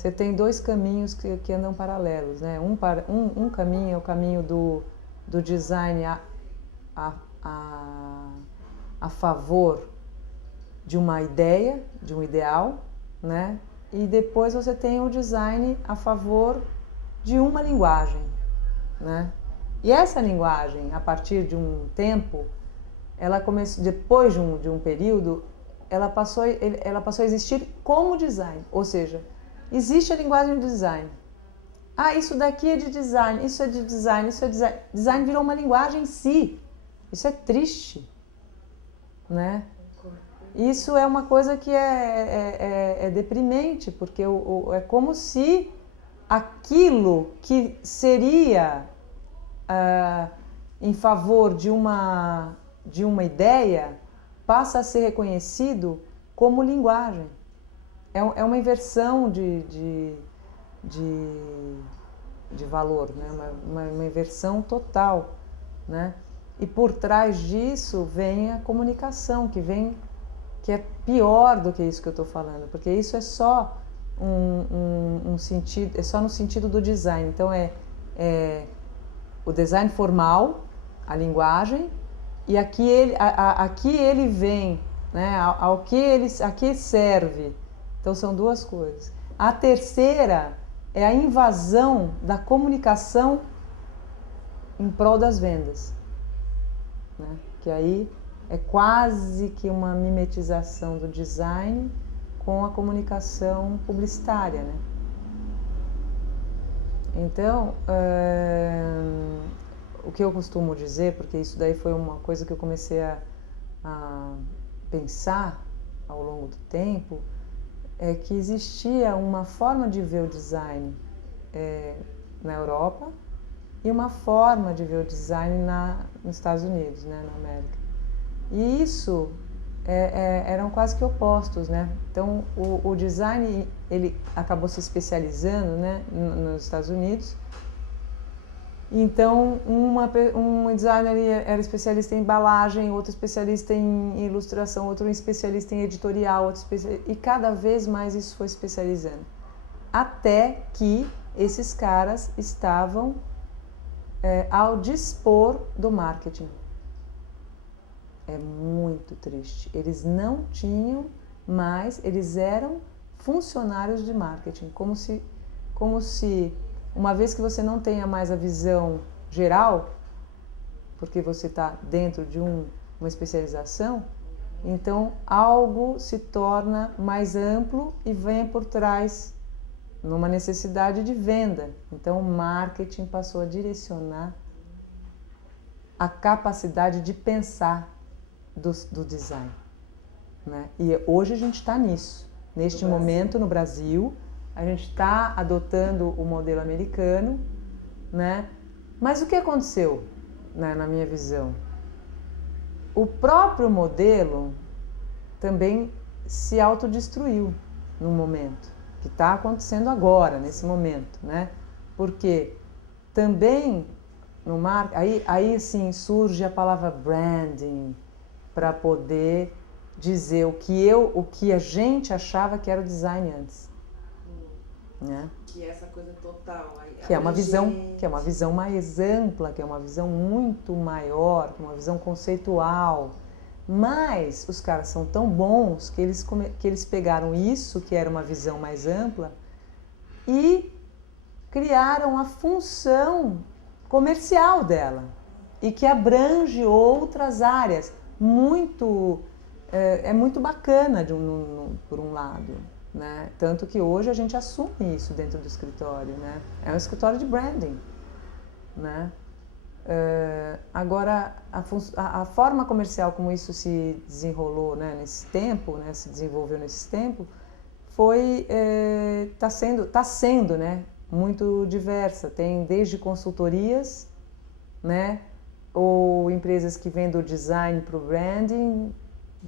você tem dois caminhos que andam paralelos, né? Um caminho é o caminho do design a, a favor de uma ideia, de um ideal, né? E depois você tem o design a favor de uma linguagem, né? E essa linguagem, a partir de um tempo, ela começou, depois de um período, ela passou a existir como design, ou seja, existe a linguagem do design. Ah, isso daqui é de design, isso é de design, isso é de design. Design virou uma linguagem em si. Isso é triste, né? Isso é uma coisa que é deprimente, porque é como se aquilo que seria em favor de uma ideia passa a ser reconhecido como linguagem. É uma inversão de valor, né? Uma inversão total, né? E por trás disso vem a comunicação, que é pior do que isso que eu estou falando, porque isso é só um sentido, é só no sentido do design. Então é o design formal, a linguagem, e aqui ele vem, né, a que serve. Então são duas coisas. A terceira é a invasão da comunicação em prol das vendas, né? Que aí é quase que uma mimetização do design com a comunicação publicitária, né? Então, o que eu costumo dizer, porque isso daí foi uma coisa que eu comecei a pensar ao longo do tempo, é que existia uma forma de ver o design na Europa e uma forma de ver o design nos Estados Unidos, né, na América. E isso eram quase que opostos, né? Então o design ele acabou se especializando, né, nos Estados Unidos. Então um designer era especialista em embalagem, outro especialista em ilustração, outro especialista em editorial, e cada vez mais isso foi especializando, até que esses caras estavam ao dispor do marketing. É muito triste. Eles não tinham mais, eles eram funcionários de marketing, como se uma vez que você não tenha mais a visão geral, porque você está dentro de uma especialização, então algo se torna mais amplo e vem por trás numa necessidade de venda. Então o marketing passou a direcionar a capacidade de pensar do design, né? E hoje a gente está nisso. Neste momento no Brasil, a gente está adotando o modelo americano, né? Mas o que aconteceu, né, na minha visão? O próprio modelo também se autodestruiu no momento, que está acontecendo agora, nesse momento, né? Porque também no marketing, aí sim surge a palavra branding para poder dizer o que a gente achava que era o design antes, né? Que é essa coisa total, que é uma visão mais ampla, que é uma visão muito maior, que é uma visão conceitual. Mas os caras são tão bons que eles pegaram isso, que era uma visão mais ampla, e criaram a função comercial dela, e que abrange outras áreas. É muito bacana por um lado, né? Tanto que hoje a gente assume isso dentro do escritório, né? É um escritório de branding, né? Agora, a forma comercial como isso se desenrolou, né, nesse tempo, né, se desenvolveu nesse tempo, tá sendo, né, muito diversa. Tem desde consultorias, né, ou empresas que vendem o design para o branding,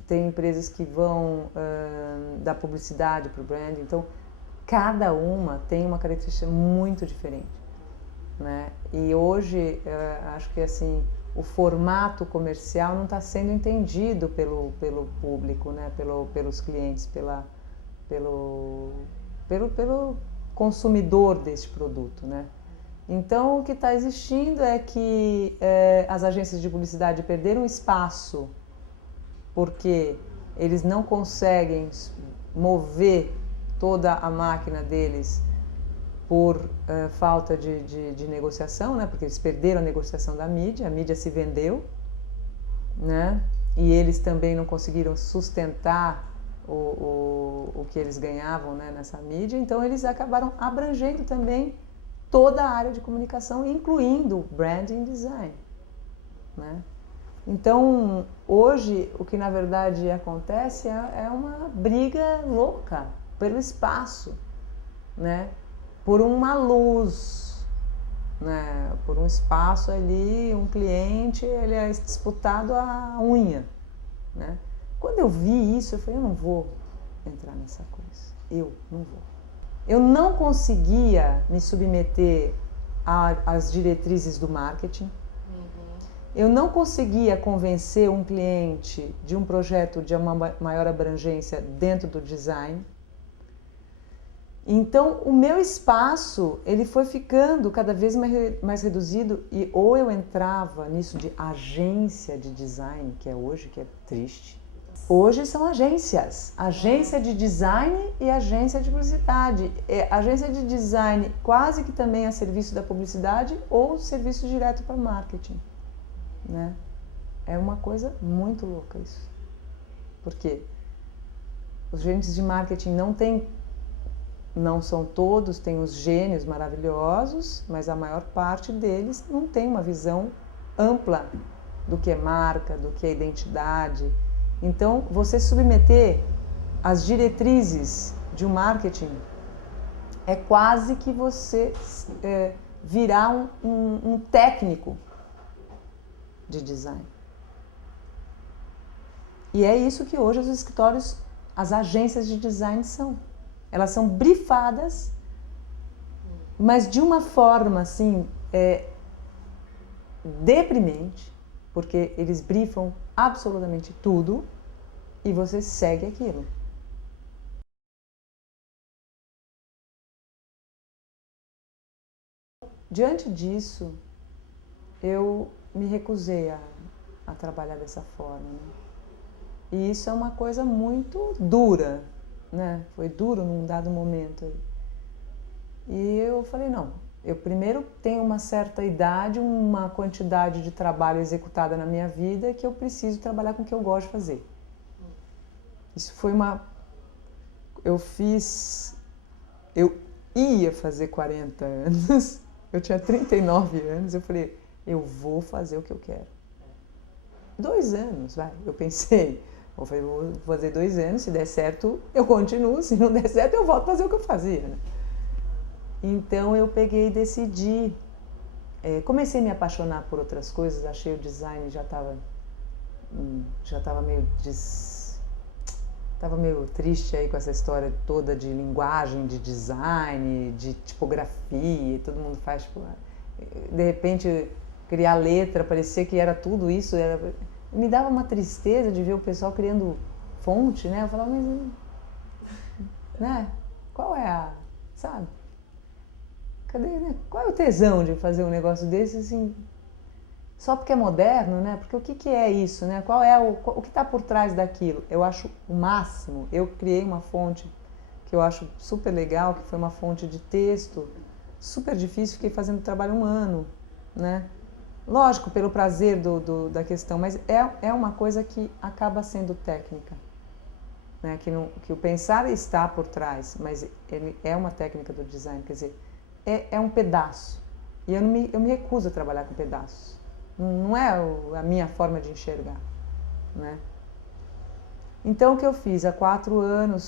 tem empresas que vão da publicidade para o branding. Então, cada uma tem uma característica muito diferente, né? E hoje, acho que assim, o formato comercial não está sendo entendido pelo público, né? Pelos clientes, consumidor desse produto, né? Então, o que está existindo é que as agências de publicidade perderam espaço porque eles não conseguem mover toda a máquina deles por falta de negociação, né? Porque eles perderam a negociação da mídia, a mídia se vendeu, né? E eles também não conseguiram sustentar o que eles ganhavam, né, nessa mídia, então eles acabaram abrangendo também toda a área de comunicação, incluindo branding design, né? Então, hoje, o que na verdade acontece é uma briga louca pelo espaço, né? Por uma luz, né? Por um espaço ali, um cliente, ele é disputado a unha, né? Quando eu vi isso, eu falei, eu não vou entrar nessa coisa, eu não vou. Eu não conseguia me submeter às diretrizes do marketing. Eu não conseguia convencer um cliente de um projeto de uma maior abrangência dentro do design. Então, o meu espaço, ele foi ficando cada vez mais reduzido e ou eu entrava nisso de agência de design, que é hoje, que é triste. Hoje são agências, agência de design e agência de publicidade. Agência de design quase que também é serviço da publicidade ou serviço direto para marketing, né? É uma coisa muito louca isso. Por quê? Os gerentes de marketing não são todos, tem os gênios maravilhosos, mas a maior parte deles não tem uma visão ampla do que é marca, do que é identidade. Então, você submeter as diretrizes de um marketing é quase que você virar um técnico de design. E é isso que hoje os escritórios, as agências de design são. Elas são brifadas, mas de uma forma assim, deprimente, porque eles brifam absolutamente tudo e você segue aquilo. Diante disso, eu me recusei a trabalhar dessa forma, né? E isso é uma coisa muito dura, né? Foi duro num dado momento. E eu falei, não, eu primeiro tenho uma certa idade, uma quantidade de trabalho executada na minha vida que eu preciso trabalhar com o que eu gosto de fazer. Isso foi eu ia fazer 40 anos, eu tinha 39 anos, eu falei, eu vou fazer o que eu quero. 2 anos, vai, eu pensei, vou fazer 2 anos, se der certo eu continuo, se não der certo eu volto a fazer o que eu fazia, né? Então eu peguei e decidi, comecei a me apaixonar por outras coisas, achei o design, já estava meio triste aí com essa história toda de linguagem, de design, de tipografia, todo mundo faz, tipo, de repente criar letra, parecia que era tudo isso, me dava uma tristeza de ver o pessoal criando fonte, né? Eu falava, mas, né? Qual é sabe? Cadê, né? Qual é o tesão de fazer um negócio desse, assim, só porque é moderno, né? Porque o que é isso, né? Qual é o que está por trás daquilo? Eu acho o máximo. Eu criei uma fonte que eu acho super legal, que foi uma fonte de texto, super difícil, fiquei fazendo trabalho 1 ano, né? Lógico, pelo prazer da questão, mas é uma coisa que acaba sendo técnica, né? Que o pensar está por trás, mas ele é uma técnica do design, quer dizer, é um pedaço. E eu me recuso a trabalhar com pedaços. Não é a minha forma de enxergar, né? Então, o que eu fiz? Há 4 anos,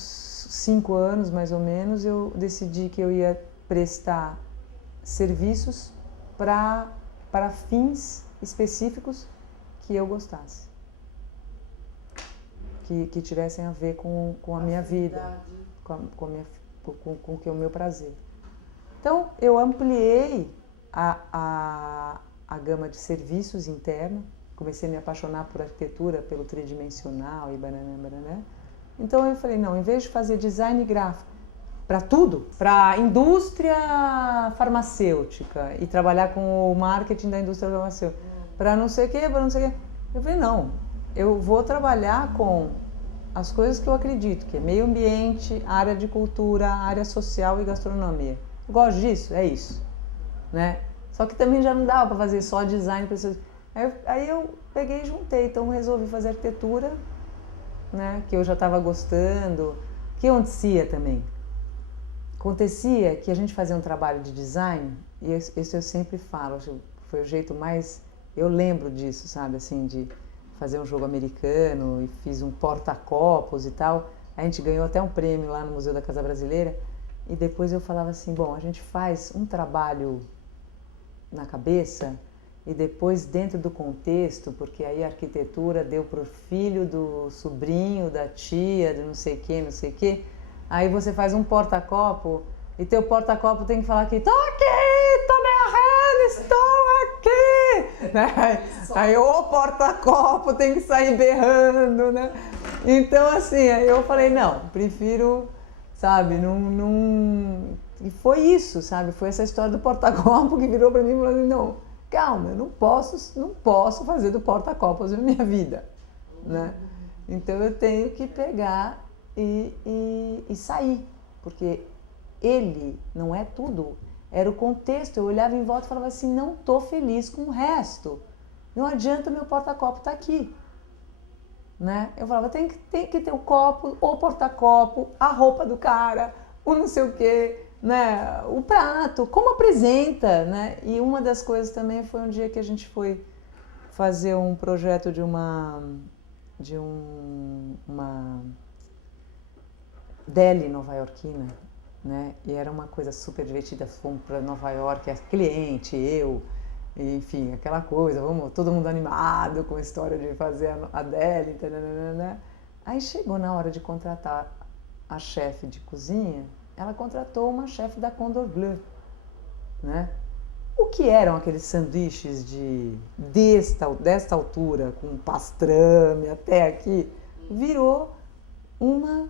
5 anos mais ou menos, eu decidi que eu ia prestar serviços para fins específicos que eu gostasse, que tivessem a ver com a minha vida, com o meu prazer. Então, eu ampliei a gama de serviços interna, comecei a me apaixonar por arquitetura, pelo tridimensional e bananá. Então eu falei, não, em vez de fazer design gráfico, para tudo, para indústria farmacêutica e trabalhar com o marketing da indústria farmacêutica, para não sei o quê, para não sei o quê. Eu falei, não, eu vou trabalhar com as coisas que eu acredito, que é meio ambiente, área de cultura, área social e gastronomia. Eu gosto disso, é isso, né? Só que também já não dava para fazer só design. Aí eu peguei e juntei, então resolvi fazer arquitetura, né? Que eu já estava gostando. O que acontecia também? Acontecia que a gente fazia um trabalho de design, e isso eu sempre falo, foi o jeito mais... Eu lembro disso, sabe, assim, de fazer um jogo americano e fiz um porta-copos e tal. A gente ganhou até um prêmio lá no Museu da Casa Brasileira. E depois eu falava assim, bom, a gente faz um trabalho na cabeça e depois dentro do contexto, porque aí a arquitetura deu pro filho do sobrinho, da tia, de não sei quê, não sei o quê. Aí você faz um porta-copo e teu porta-copo tem que falar que tô aqui, tô berrando, estou aqui, né? Aí o porta-copo tem que sair berrando, né? Então assim, aí eu falei, não, prefiro, sabe, não... E foi isso, sabe, foi essa história do porta-copo que virou pra mim e falou assim, não, calma, eu não posso fazer do porta-copos a minha vida, né? Então eu tenho que pegar e sair, porque ele não é tudo, era o contexto. Eu olhava em volta e falava assim, não tô feliz com o resto, não adianta meu porta-copo tá aqui, né? Eu falava, tem que ter o copo, o porta-copo, a roupa do cara, o não sei o quê, né? O prato, como apresenta, né? E uma das coisas também foi um dia que a gente foi fazer um projeto de uma deli nova-iorquina, né? E era uma coisa super divertida. Fomos para Nova York, a cliente, eu, enfim, aquela coisa, vamos, todo mundo animado com a história de fazer a deli, né? Aí chegou na hora de contratar a chefe de cozinha, ela contratou uma chefe da Cordon Bleu, né? O que eram aqueles sanduíches desta altura, com pastrame até aqui, virou uma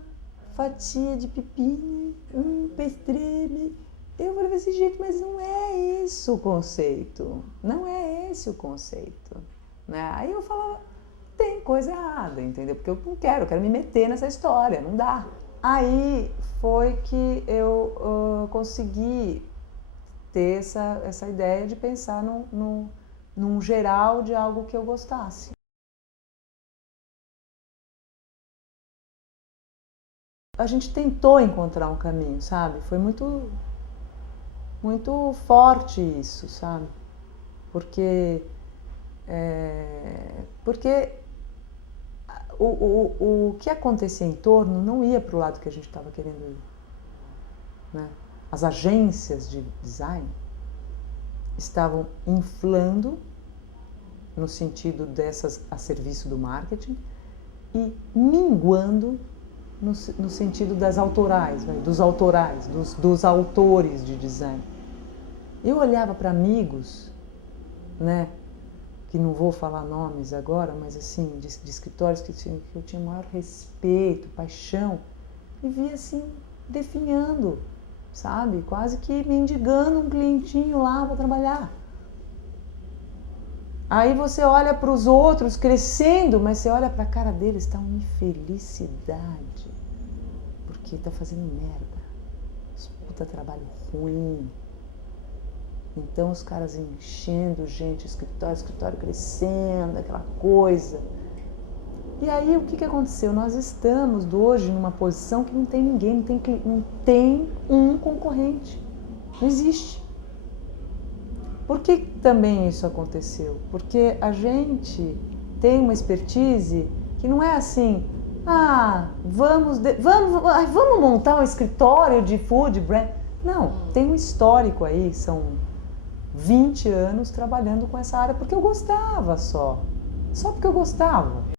fatia de pepino, um pastrame. Eu falei assim, gente, mas não é isso o conceito, não é esse o conceito, né? Aí eu falava, tem coisa errada, entendeu? Porque eu não quero, eu quero me meter nessa história, não dá. Aí foi que eu consegui ter essa ideia de pensar num geral de algo que eu gostasse. A gente tentou encontrar um caminho, sabe? Foi muito, muito forte isso, sabe? Porque o que acontecia em torno não ia para o lado que a gente estava querendo ir, né? As agências de design estavam inflando no sentido dessas a serviço do marketing e minguando no sentido das autorais, né? Dos autorais, dos autores de design. Eu olhava para amigos, né, que não vou falar nomes agora, mas assim, de escritórios que eu tinha maior respeito, paixão, e via assim, definhando, sabe? Quase que mendigando um clientinho lá para trabalhar. Aí você olha para os outros crescendo, mas você olha para a cara deles, está uma infelicidade, porque está fazendo merda, puta trabalho ruim. Então os caras enchendo gente, escritório crescendo, aquela coisa. E aí o que aconteceu? Nós estamos hoje numa posição que não tem ninguém, não tem um concorrente, não existe. Por que também isso aconteceu? Porque a gente tem uma expertise que não é assim, vamos montar um escritório de food brand. Não, tem um histórico aí, são 20 anos trabalhando com essa área porque eu gostava só porque eu gostava.